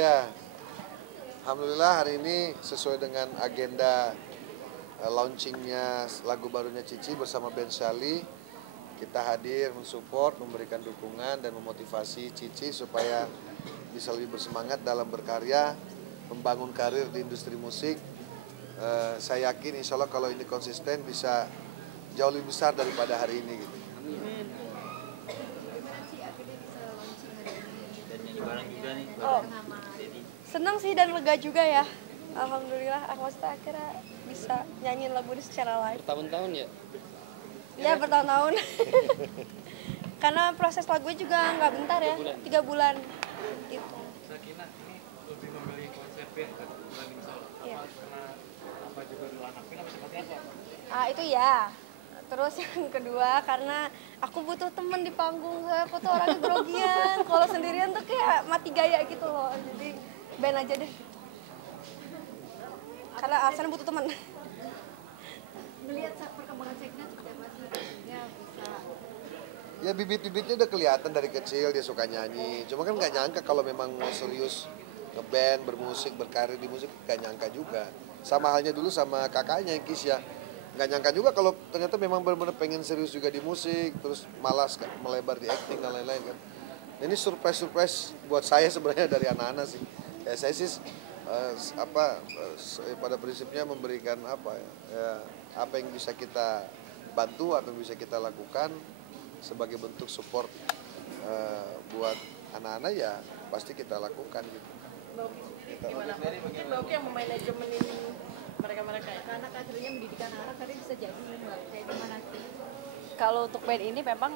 Ya, alhamdulillah hari ini sesuai dengan agenda launchingnya lagu barunya Cici bersama band Shali. Kita hadir mensupport, memberikan dukungan dan memotivasi Cici supaya bisa lebih bersemangat dalam berkarya, membangun karir di industri musik. Saya yakin insya Allah kalau ini konsisten bisa jauh lebih besar daripada hari ini. Gitu. Oh, senang sih dan lega juga ya. Alhamdulillah, aku maksudnya akhirnya bisa nyanyiin lagu ini secara live. Bertahun-tahun ya? Ya bertahun-tahun. Karena proses lagunya juga nggak bentar ya, 3 bulan gitu. Sakina ini lebih memilih konsep band kan dibanding solo. Iya. Karena apa juga dulu anaknya apa seperti apa? Itu ya. Terus yang kedua karena aku butuh temen di panggung, aku tuh orangnya grogian. Kalau sendirian tuh kayak mati gaya gitu loh. Jadi band aja deh. Karena alasannya butuh temen. Melihat perkembangan Sakina seperti apa sih? Dia bisa Ya bibit-bibitnya udah kelihatan dari kecil dia suka nyanyi. Cuma kan nggak nyangka kalau memang mau serius ngeband, bermusik, berkarir di musik nggak nyangka juga. Sama halnya dulu sama kakaknya Kisya. Nggak nyangka juga kalau ternyata memang benar-benar pengen serius juga di musik, terus malas melebar di acting dan lain-lain kan. Ini surprise buat saya sebenarnya dari anak-anak sih. Ya saya sih pada prinsipnya memberikan apa yang bisa kita bantu atau bisa kita lakukan sebagai bentuk support buat anak-anak ya pasti kita lakukan gitu. gimana? Mungkin Mbak Oki yang memanajemenin mereka-mereka ya. Karena akhirnya pendidikan anak tadi bisa jadi Mbak. Kayak gimana sih? Kalau untuk band ini memang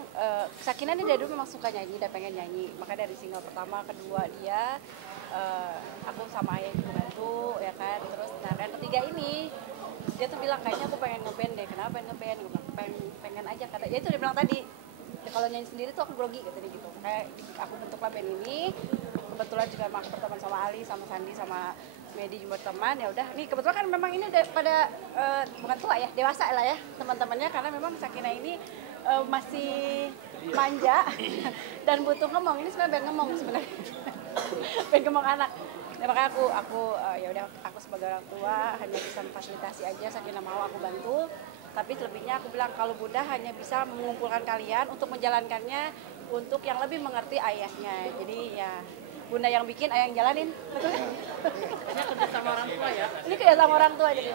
Sakina ini dari dulu memang suka nyanyi dan pengen nyanyi. Maka dari single pertama, kedua dia aku sama ayah juga bantu ya kan. Terus nah dan ketiga ini dia tuh bilang kayaknya aku pengen ngeband deh. Kenapa pengen ngeband? Gue bilang pengen aja kata. Ya itu dia bilang tadi. Ya, kalau nyanyi sendiri tuh aku grogi katanya gitu. Kayak aku bentuklah band ini. Kebetulan juga aku berteman sama Ali, sama Sandi, sama Medi juga berteman. Ya udah, nih kebetulan kan memang ini udah pada bukan tua ya, dewasa lah ya teman-temannya karena memang Sakina ini masih manja dan butuh ngomong. Ini sebenarnya pengen ngomong sebenarnya. Pengen ngomong anak. Ya, makanya aku ya udah aku sebagai orang tua hanya bisa memfasilitasi aja. Sakina mau aku bantu. Tapi selebihnya aku bilang kalau Bunda hanya bisa mengumpulkan kalian untuk menjalankannya untuk yang lebih mengerti ayahnya. Jadi ya Bunda yang bikin, ayah yang jalanin. Betul? Ini kerja sama orang tua ya. Ini kerja sama orang tua jadi.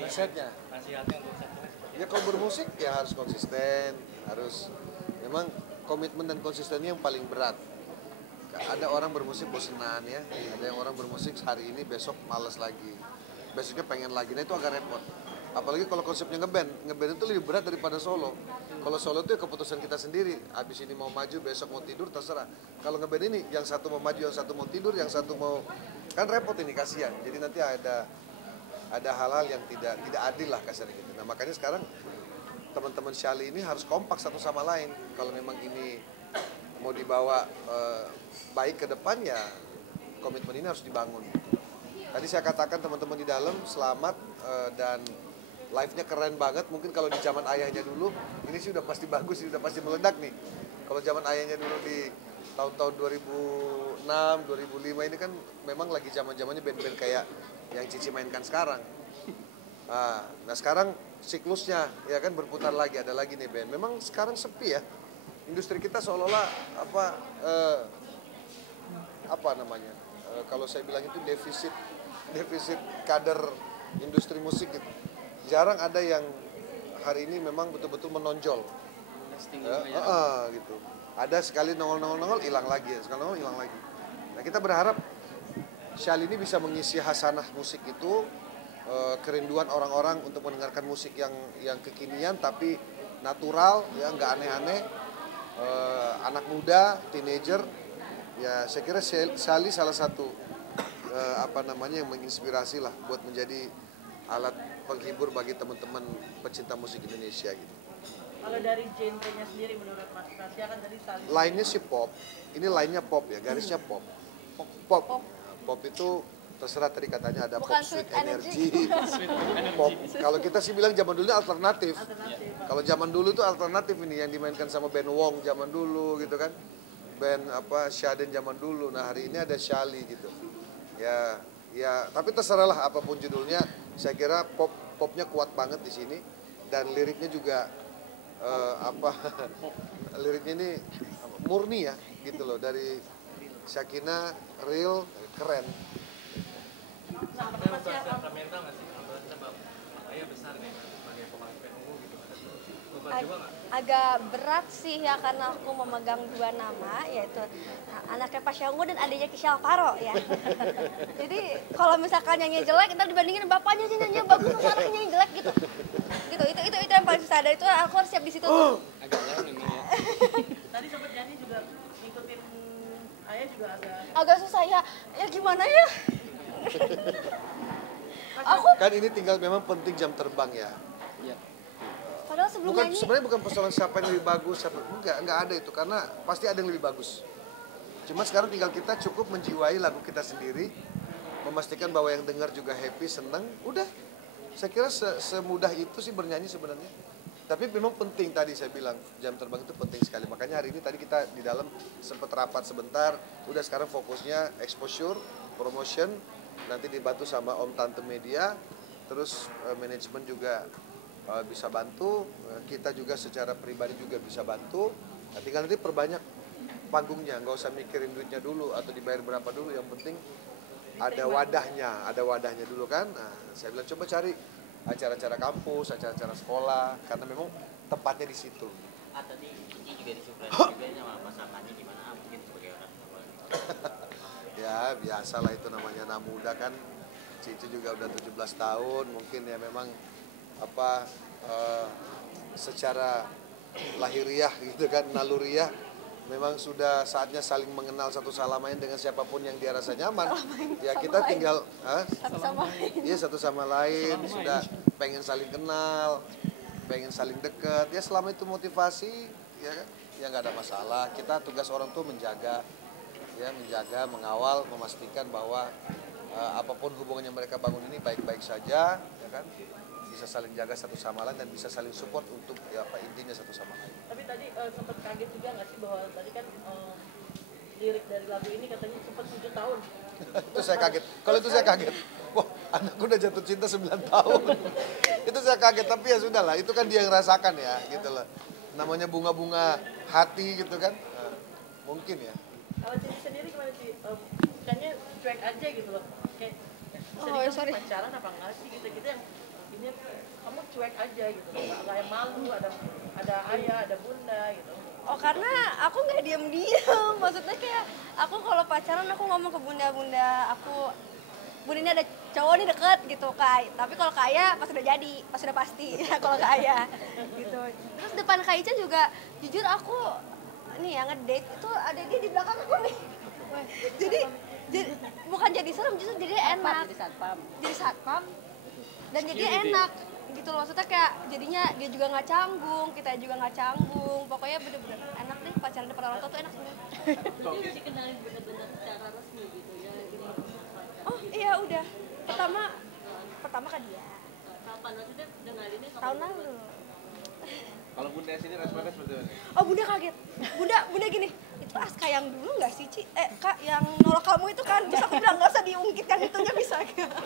Nasihatnya? Nasihatnya untuk Sakina. Ya kalau bermusik ya harus konsisten, harus memang komitmen dan konsistennya yang paling berat. Ada orang bermusik bosenan ya, ada yang orang bermusik hari ini besok males lagi, besoknya pengen lagi, nah itu agak repot. Apalagi kalau konsepnya ngeband itu lebih berat daripada solo. Kalau solo itu ya keputusan kita sendiri, habis ini mau maju, besok mau tidur, terserah. Kalau ngeband ini, yang satu mau maju, yang satu mau tidur, yang satu mau, kan repot ini, kasihan. Jadi nanti ada hal-hal yang tidak adil lah kasarnya gitu. Nah makanya sekarang teman-teman Shali ini harus kompak satu sama lain. Kalau memang ini mau dibawa baik ke depan ya komitmen ini harus dibangun. Tadi saya katakan teman-teman di dalam selamat dan live-nya keren banget. Mungkin kalau di zaman ayahnya dulu ini sih udah pasti bagus, udah pasti meledak nih. Kalau zaman ayahnya dulu di tahun-tahun 2006, 2005 ini kan memang lagi zaman-zamannya band-band kayak yang Cici mainkan sekarang. Nah sekarang siklusnya ya kan berputar lagi, ada lagi nih band. Memang sekarang sepi ya. Industri kita seolah-olah apa namanya? Kalau saya bilang itu defisit kader industri musik gitu. Jarang ada yang hari ini memang betul-betul menonjol. Gitu. Ada sekali nongol hilang lagi, sekali nongol hilang lagi. Nah kita berharap Shali ini bisa mengisi hasanah musik itu, kerinduan orang-orang untuk mendengarkan musik yang kekinian tapi natural, ya nggak aneh-aneh. Anak muda, teenager, ya saya kira Shali salah satu yang menginspirasi lah buat menjadi alat penghibur bagi teman-teman pecinta musik Indonesia gitu. Kalau dari genre-nya sendiri menurut Mas Tasya kan tadi Shali. Lainnya sih pop, ini lainnya pop ya, garisnya pop. Pop itu terserah tadi katanya ada Bukan pop sweet sweet energy. Pop. Kalau kita sih bilang zaman dulu alternatif. Kalau zaman dulu itu alternatif ini yang dimainkan sama band Wong zaman dulu gitu kan. band apa Syaden zaman dulu. Nah hari ini ada Syali gitu. Ya tapi terserah lah apapun judulnya. Saya kira popnya kuat banget di sini dan liriknya juga liriknya ini murni ya gitu loh, dari Syakina, real, keren. Ada bahasa sentimental nggak sih? Sebab ayah besar nih sebagai pemain PNU gitu. Beban juga nggak? Agak berat sih ya karena aku memegang dua nama, yaitu anaknya Pak Syanggu dan adiknya Kisha Alvaro ya. Jadi kalau misalkan nyanyi jelek, ntar dibandingin bapaknya nyanyi bagus sama anaknya nyanyi jelek gitu. Itu yang paling susah, dan itu aku harus siap di situ tuh. Agak jauh memang ya. Tadi sempat nyanyi juga ngikutin ayah juga Agak susah ya gimana ya? Aku Kan ini tinggal memang penting jam terbang ya. padahal sebelum nyanyi Sebenarnya bukan persoalan siapa yang lebih bagus, enggak ada itu, karena pasti ada yang lebih bagus. Cuma sekarang tinggal kita cukup menjiwai lagu kita sendiri, memastikan bahwa yang dengar juga happy, senang, udah. Saya kira semudah itu sih bernyanyi sebenarnya. Tapi memang penting, tadi saya bilang jam terbang itu penting sekali. Makanya hari ini tadi kita di dalam sempat rapat sebentar, udah sekarang fokusnya exposure, promotion, nanti dibantu sama Om Tante Media, terus manajemen juga bisa bantu, kita juga secara pribadi juga bisa bantu. Nah, tinggal nanti perbanyak panggungnya, nggak usah mikirin duitnya dulu atau dibayar berapa dulu, yang penting ada wadahnya dulu kan. Nah, saya bilang coba cari acara-acara kampus, acara-acara sekolah, karena memang tempatnya di situ. Tadi Cici juga disupply juga sama pasangannya gimana mungkin sebagai orang tua. Ya biasalah, itu namanya anak muda kan. Cici juga udah 17 tahun, mungkin ya memang secara lahiriah gitu kan, naluriah, memang sudah saatnya saling mengenal satu sama lain dengan siapapun yang dia rasa nyaman. Ya kita tinggal satu sama lain sudah pengen saling kenal, pengen saling dekat. Ya selama itu motivasi ya nggak ada masalah. Kita tugas orang tua menjaga, mengawal, memastikan bahwa apapun hubungan yang mereka bangun ini baik-baik saja, ya kan, bisa saling jaga satu sama lain dan bisa saling support untuk intinya satu sama lain. Tapi tadi sempat kaget juga nggak sih bahwa tadi kan lirik dari lagu ini katanya sempat 7 tahun. Itu saya kaget. Kalau itu saya kaget. Wah, anakku udah jatuh cinta 9 tahun. Itu saya kaget, tapi ya sudahlah, itu kan dia yang rasakan ya, gitu loh. Namanya bunga-bunga hati gitu kan. Mungkin ya. Kalau Cici sendiri gimana sih? Kayaknya cuek aja gitu loh. Kayak sorry. pacaran apa enggak sih gitu-gitu yang ini kamu cuek aja gitu. Enggak yang malu, ada ayah, ada bunda gitu. Oh karena aku nggak diem-diem, maksudnya kayak aku kalau pacaran aku ngomong ke bunda-bunda aku, bunda ini ada cowok nih deket gitu Kak, tapi kalau ke Ayah pas udah jadi, pas udah pasti ya kalau ke Ayah gitu. Terus depan Kak Ica juga jujur aku nih yang ngedate itu ada dia di belakang aku nih. Jadi bukan jadi serem, justru jadi enak. Jadi satpam dan jadi enak gitu loh, maksudnya kayak jadinya dia juga nggak canggung, kita juga nggak canggung, pokoknya bener-bener enak deh pacaran depan orang tua tuh enak sebenarnya. Jadi mesti kenalin bener-bener secara resmi gitu ya ini. Oh iya udah, pertama kan dia Kapan maksudnya dengarinnya tahun lalu. Kalau bunda sini responnya seperti apa? Oh bunda kaget, bunda gini, itu Aska yang dulu nggak sih Ci? Kak yang nolak kamu itu kan, bisa aku bilang nggak usah diungkit yang itunya bisa gak?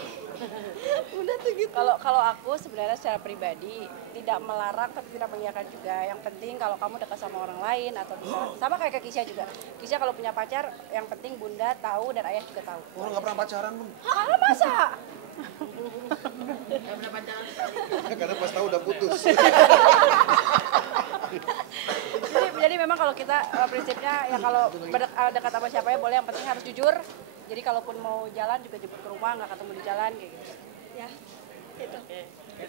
Bunda tuh gitu. Kalau aku sebenarnya secara pribadi tidak melarang tapi tidak mengiyakan juga. Yang penting kalau kamu dekat sama orang lain atau misalnya sama kayak ke Kisha juga. Kisha kalau punya pacar, yang penting bunda tahu dan ayah juga tahu. Orang nggak pernah pacaran bun. Ah masa? nggak pernah pacaran. Karena pas tahu udah putus. Jadi memang kalau kita prinsipnya ya kalau dekat sama siapa ya boleh, yang penting harus jujur. Jadi kalaupun mau jalan juga jemput ke rumah, nggak ketemu di jalan kayak gitu. Ya, gitu.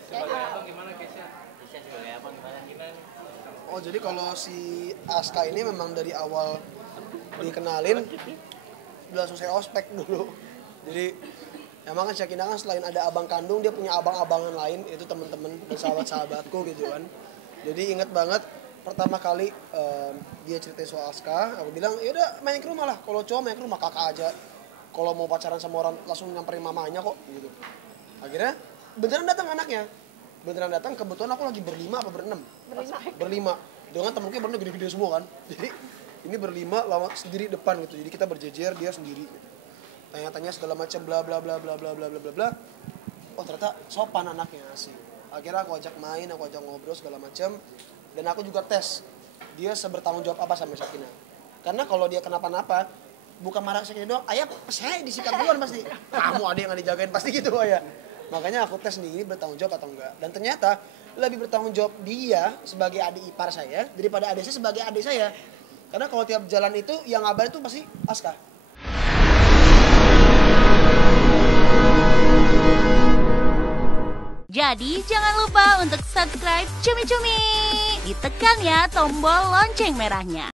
Sebagai abang gimana Kesha? Bisa sebagai abang gimana? Oh jadi kalau si Aska ini memang dari awal dikenalin udah selesai ospek dulu. Jadi emang kan Syakina kan selain ada abang kandung, dia punya abang-abangan lain, itu teman-teman dan sahabat-sahabatku gitu kan. Jadi inget banget pertama kali dia cerita soal Aska, aku bilang ya udah main ke rumah lah. Kalau cowok main ke rumah kakak aja. Kalau mau pacaran sama orang langsung nyamperin mamanya kok gitu. Akhirnya beneran datang anaknya. Beneran datang, kebetulan aku lagi berlima apa berenam? Berlima. Dengan temen-temen bener gede-gede semua kan. Jadi ini berlima lawan sendiri depan gitu, jadi kita berjejer, dia sendiri gitu. Tanya-tanya segala macam bla bla bla bla bla bla bla bla bla. Oh ternyata sopan anaknya sih. Akhirnya aku ajak main, aku ajak ngobrol segala macam, dan aku juga tes dia sebertanggung jawab apa sama Syakina. Karena kalau dia kenapa-napa, bukan marah Syakina doang, ayah saya disikat duluan pasti. Kamu ada yang nggak dijagain pasti gitu ayah. Makanya aku tes nih, ini bertanggung jawab atau enggak. Dan ternyata lebih bertanggung jawab dia sebagai adik ipar saya daripada adik saya sebagai adik saya. Karena kalau tiap jalan itu yang ngabar itu pasti Aska. Jadi jangan lupa untuk subscribe Cumi Cumi. Ditekan ya tombol lonceng merahnya.